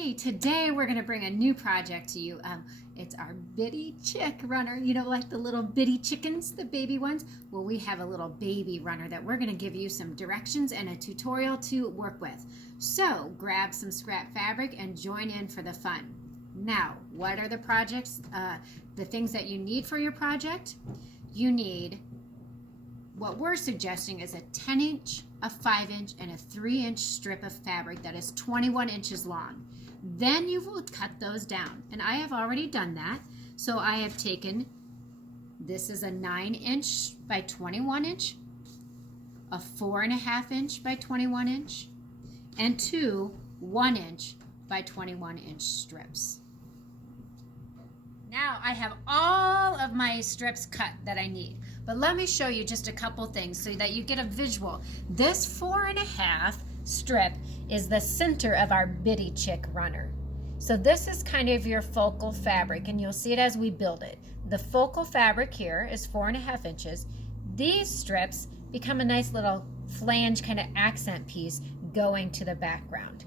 Hey, today we're going to bring a new project to you. It's our bitty chick runner. You know, like the little bitty chickens, the baby ones? Well, we have a little baby runner that we're going to give you some directions and a tutorial to work with. So grab some scrap fabric and join in for the fun. Now, what are the the things that you need for your project? You need, what we're suggesting is a 10-inch, a 5-inch, and a 3-inch strip of fabric that is 21 inches long. Then you will cut those down. And I have already done that. So I have taken, this is a 9-inch by 21 inch, a 4.5-inch by 21 inch, and two 1-inch by 21 inch strips. Now I have all of my strips cut that I need, but let me show you just a couple things so that you get a visual. This 4.5 strip is the center of our bitty chick runner. So this is kind of your focal fabric, and you'll see it as we build it. The focal fabric here is 4.5 inches. These strips become a nice little flange kind of accent piece going to the background.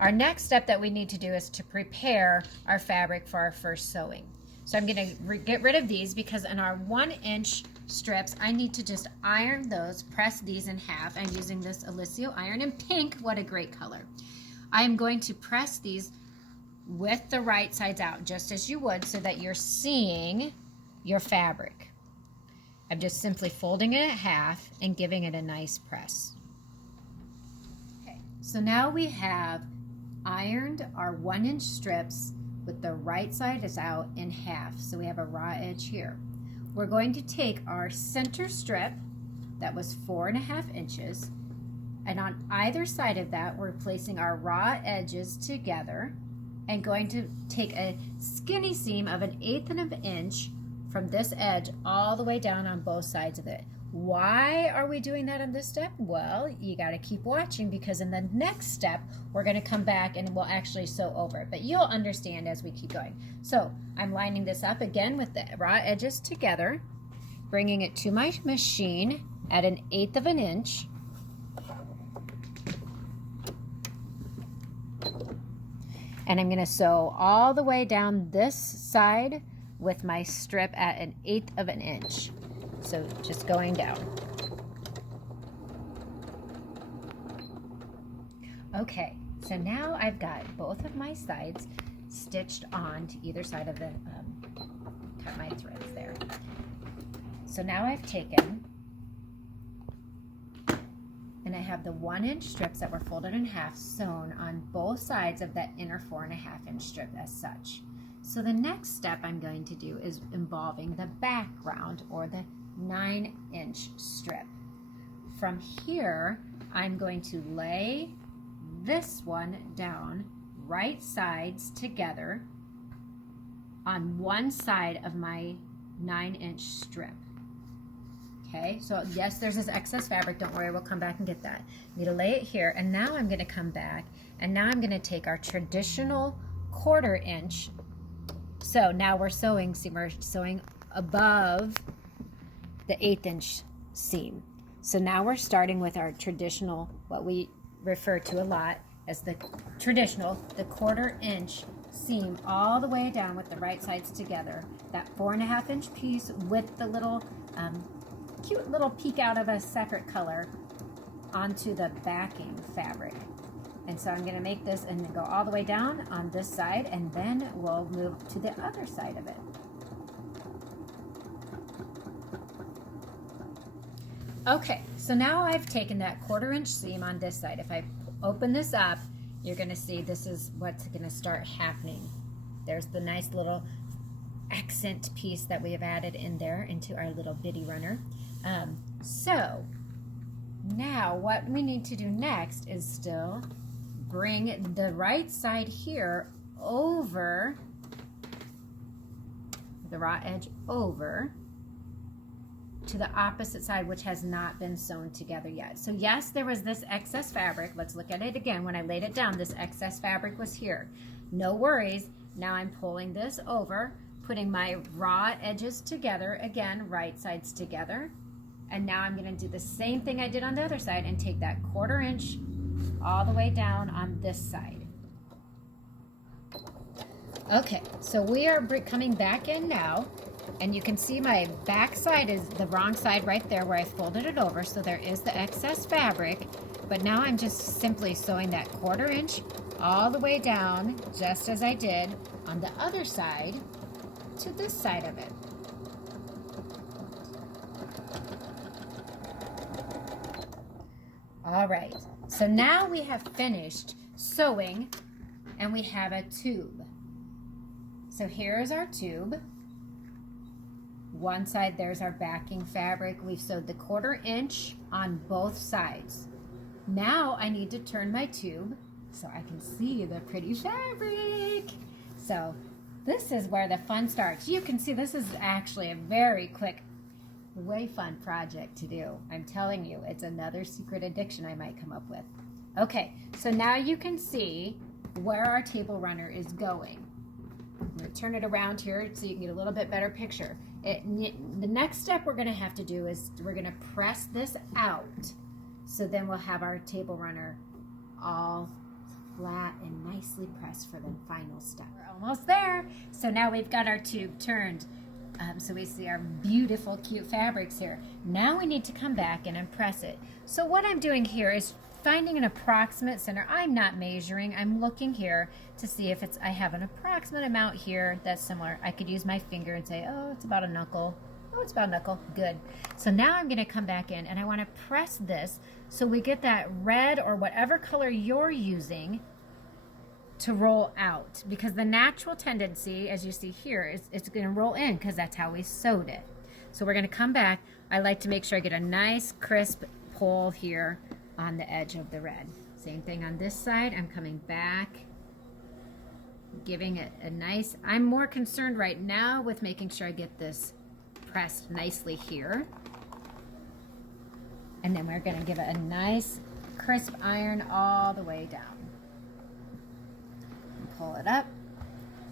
Our next step that we need to do is to prepare our fabric for our first sewing. So I'm going to get rid of these because in our 1-inch strips, I need to just iron those, press these in half. I'm using this Alicio iron in pink. What a great color. I am going to press these with the right sides out, just as you would, so that you're seeing your fabric. I'm just simply folding it in half and giving it a nice press. Okay, so now we have ironed our 1-inch strips with the right side is out in half, so we have a raw edge here. We're going to take our center strip that was 4.5 inches, and on either side of that we're placing our raw edges together and going to take a skinny seam of 1/8 of an inch from this edge all the way down on both sides of it. Why are we doing that on this step? Well, you got to keep watching, because in the next step we're going to come back and we'll actually sew over it, but you'll understand as we keep going. So I'm lining this up again with the raw edges together, bringing it to my machine at 1/8 of an inch, and I'm going to sew all the way down this side with my strip at 1/8 of an inch. So just going down. Okay, so now I've got both of my sides stitched on to either side of the, cut my threads there. So now I've taken, and I have the 1-inch strips that were folded in half sewn on both sides of that inner 4.5-inch strip as such. So the next step I'm going to do is involving the background, or the 9-inch strip. From here, I'm going to lay this one down, right sides together, on one side of my 9-inch strip. Okay, so yes, there's this excess fabric. Don't worry, we'll come back and get that. I'm going to lay it here, and now I'm going to come back, and now I'm going to take our traditional 1/4 inch. So now we're sewing, see, we're sewing above the 1/8 inch seam. So now we're starting with our traditional, what we refer to a lot as the traditional, the 1/4 inch seam all the way down with the right sides together. That 4.5-inch piece with the little cute little peek out of a separate color onto the backing fabric. And so I'm going to make this and go all the way down on this side, and then we'll move to the other side of it. Okay, so now I've taken that 1/4 inch seam on this side. If I open this up, you're going to see this is what's going to start happening. There's the nice little accent piece that we have added in there into our little bitty runner. So now what we need to do next is still bring the right side here over, the raw edge over to the opposite side, which has not been sewn together yet. So yes, there was this excess fabric. Let's look at it again. When I laid it down, this excess fabric was here. No worries. Now I'm pulling this over, putting my raw edges together, again, right sides together. And now I'm going to do the same thing I did on the other side and take that 1/4 inch all the way down on this side. Okay, so we are coming back in now, and you can see my back side is the wrong side right there where I folded it over, so there is the excess fabric, but now I'm just simply sewing that 1/4 inch all the way down, just as I did on the other side to this side of it. All right, so now we have finished sewing, and we have a tube. So here's our tube. One side, there's our backing fabric. We've sewed the 1/4 inch on both sides. Now I need to turn my tube so I can see the pretty fabric. So this is where the fun starts. You can see this is actually a very quick, way fun project to do. I'm telling you, it's another secret addiction I might come up with. Okay, so now you can see where our table runner is going. I'm going to turn it around here so you can get a little bit better picture. The next step we're going to have to do is we're going to press this out. So then we'll have our table runner all flat and nicely pressed for the final step. We're almost there. So now we've got our tube turned. So we see our beautiful, cute fabrics here. Now we need to come back in and press it. So what I'm doing here is finding an approximate center. I'm not measuring. I'm looking here to see if I have an approximate amount here that's similar. I could use my finger and say, oh, it's about a knuckle. Oh, it's about a knuckle. Good. So now I'm going to come back in and I want to press this so we get that red or whatever color you're using to roll out, because the natural tendency, as you see here, is it's going to roll in because that's how we sewed it. So we're going to come back. I like to make sure I get a nice crisp pull here on the edge of the red. Same thing on this side. I'm coming back, giving it a nice, I'm more concerned right now with making sure I get this pressed nicely here. And then we're going to give it a nice crisp iron all the way down. Pull it up,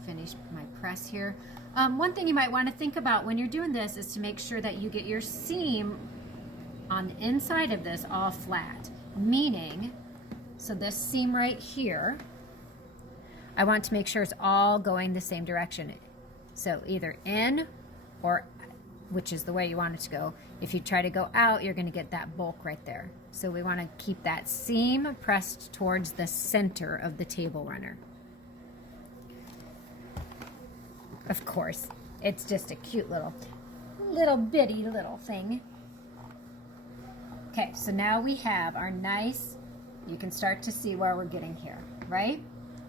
finish my press here. One thing you might want to think about when you're doing this is to make sure that you get your seam on the inside of this all flat, meaning, so this seam right here, I want to make sure it's all going the same direction. So either in or, which is the way you want it to go. If you try to go out, you're going to get that bulk right there. So we want to keep that seam pressed towards the center of the table runner. Of course, it's just a cute little bitty little thing. Okay, so now we have our nice, you can start to see where we're getting here, right?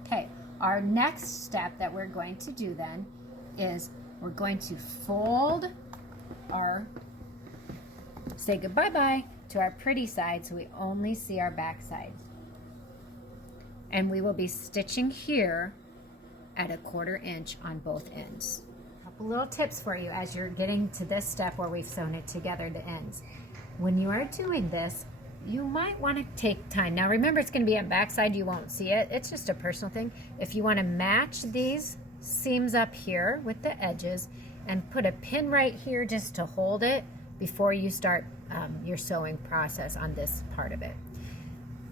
Okay, our next step that we're going to do then is we're going to fold our, say goodbye-bye to our pretty side so we only see our back side. And we will be stitching here at a 1/4 inch on both ends. A couple little tips for you as you're getting to this step where we've sewn it together, the ends. When you are doing this, you might want to take time. Now remember, it's going to be on backside, you won't see it. It's just a personal thing. If you want to match these seams up here with the edges and put a pin right here just to hold it before you start your sewing process on this part of it.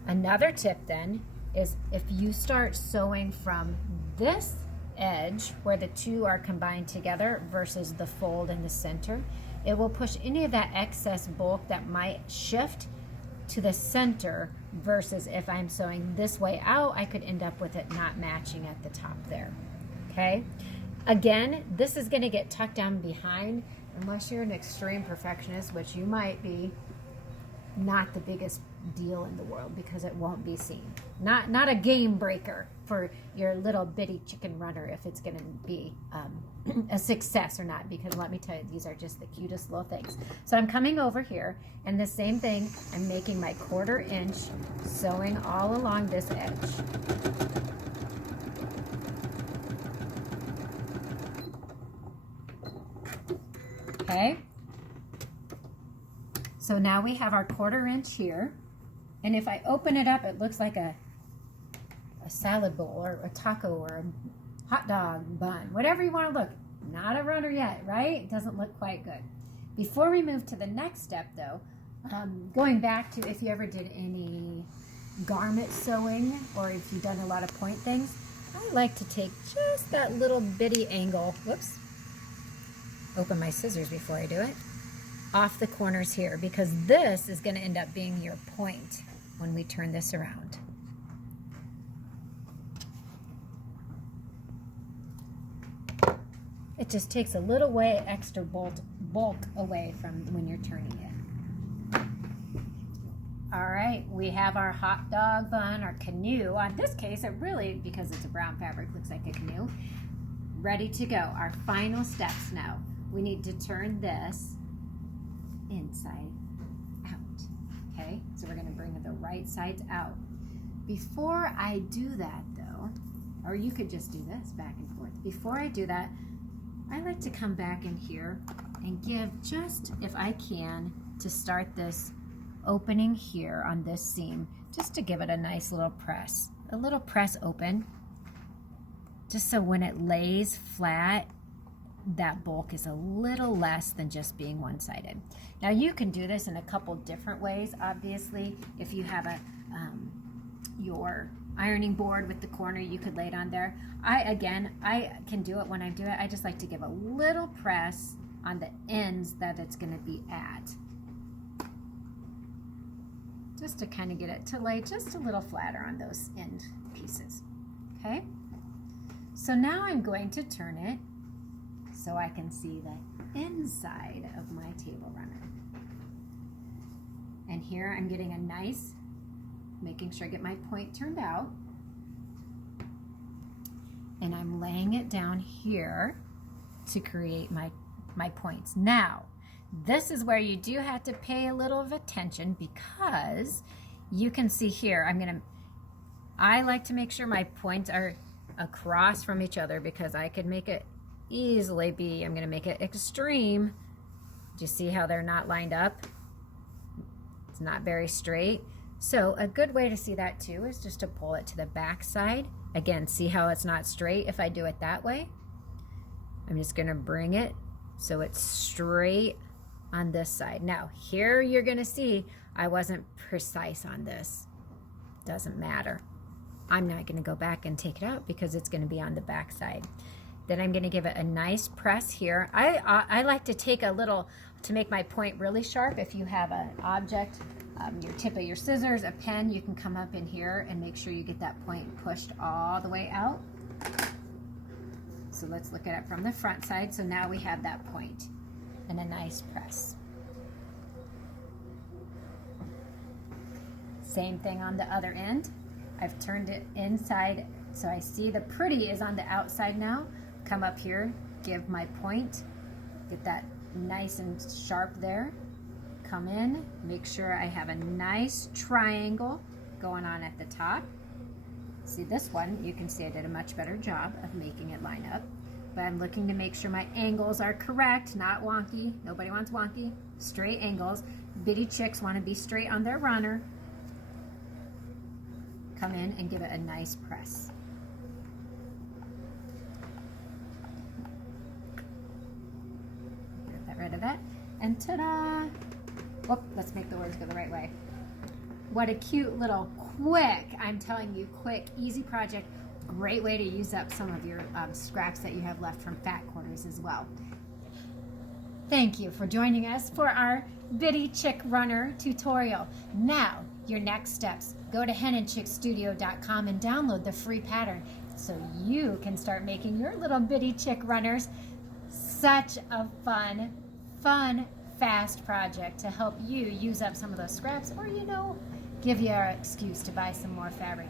Another tip then is if you start sewing from this edge where the two are combined together versus the fold in the center, it will push any of that excess bulk that might shift to the center, versus if I'm sewing this way out, I could end up with it not matching at the top there. Okay, again, this is going to get tucked down behind unless you're an extreme perfectionist, which you might be. Not the biggest deal in the world because it won't be seen. Not a game breaker for your little bitty chicken runner if it's going to be a success or not, because let me tell you, these are just the cutest little things. So I'm coming over here and the same thing, I'm making my 1/4 inch, sewing all along this edge. Okay. So now we have our 1/4 inch here, and if I open it up, it looks like a salad bowl or a taco or a hot dog bun, whatever you want to look. Not a runner yet, right? It doesn't look quite good. Before we move to the next step though, going back to if you ever did any garment sewing or if you've done a lot of point things, I like to take just that little bitty angle, whoops, open my scissors before I do it, off the corners here, because this is going to end up being your point when we turn this around. It just takes a little way extra bulk away from when you're turning it. All right, we have our hot dog bun, our canoe. On this case, it really, because it's a brown fabric, looks like a canoe. Ready to go. Our final steps now. We need to turn this inside out. Okay, so we're gonna bring the right sides out. Before I do that though, or you could just do this back and forth. Before I do that, I like to come back in here and give just, if I can, to start this opening here on this seam, just to give it a nice little press. A little press open, just so when it lays flat, that bulk is a little less than just being one-sided. Now you can do this in a couple different ways, obviously. If you have a your ironing board with the corner, you could lay it on there. I can do it when I do it. I just like to give a little press on the ends that it's going to be at, just to kind of get it to lay just a little flatter on those end pieces. Okay, so now I'm going to turn it so I can see the inside of my table runner. And here I'm getting a nice, making sure I get my point turned out. And I'm laying it down here to create my points. Now, this is where you do have to pay a little of attention, because you can see here, I like to make sure my points are across from each other, because I could make it easily be, I'm gonna make it extreme. Do you see how they're not lined up? It's not very straight. So a good way to see that too is just to pull it to the back side. Again, see how it's not straight if I do it that way? I'm just gonna bring it so it's straight on this side. Now, here you're gonna see I wasn't precise on this. Doesn't matter. I'm not gonna go back and take it out because it's gonna be on the back side. Then I'm gonna give it a nice press here. I like to take a little, to make my point really sharp. If you have an object, your tip of your scissors, a pen, you can come up in here and make sure you get that point pushed all the way out. So let's look at it from the front side. So now we have that point and a nice press. Same thing on the other end. I've turned it inside, so I see the pretty is on the outside now. Come up here, give my point, get that nice and sharp there. Come in, make sure I have a nice triangle going on at the top. See this one, you can see I did a much better job of making it line up, but I'm looking to make sure my angles are correct, not wonky. Nobody wants wonky, straight angles. Bitty chicks want to be straight on their runner. Come in and give it a nice press. Get rid of that, and ta-da! Whoop, let's make the words go the right way. What a cute little quick, I'm telling you, quick, easy project. Great way to use up some of your scraps that you have left from fat quarters as well. Thank you for joining us for our Bitty Chick Runner tutorial. Now, your next steps. Go to henandchickstudio.com and download the free pattern so you can start making your little bitty chick runners. Such a fun, fast project to help you use up some of those scraps, or give you an excuse to buy some more fabric.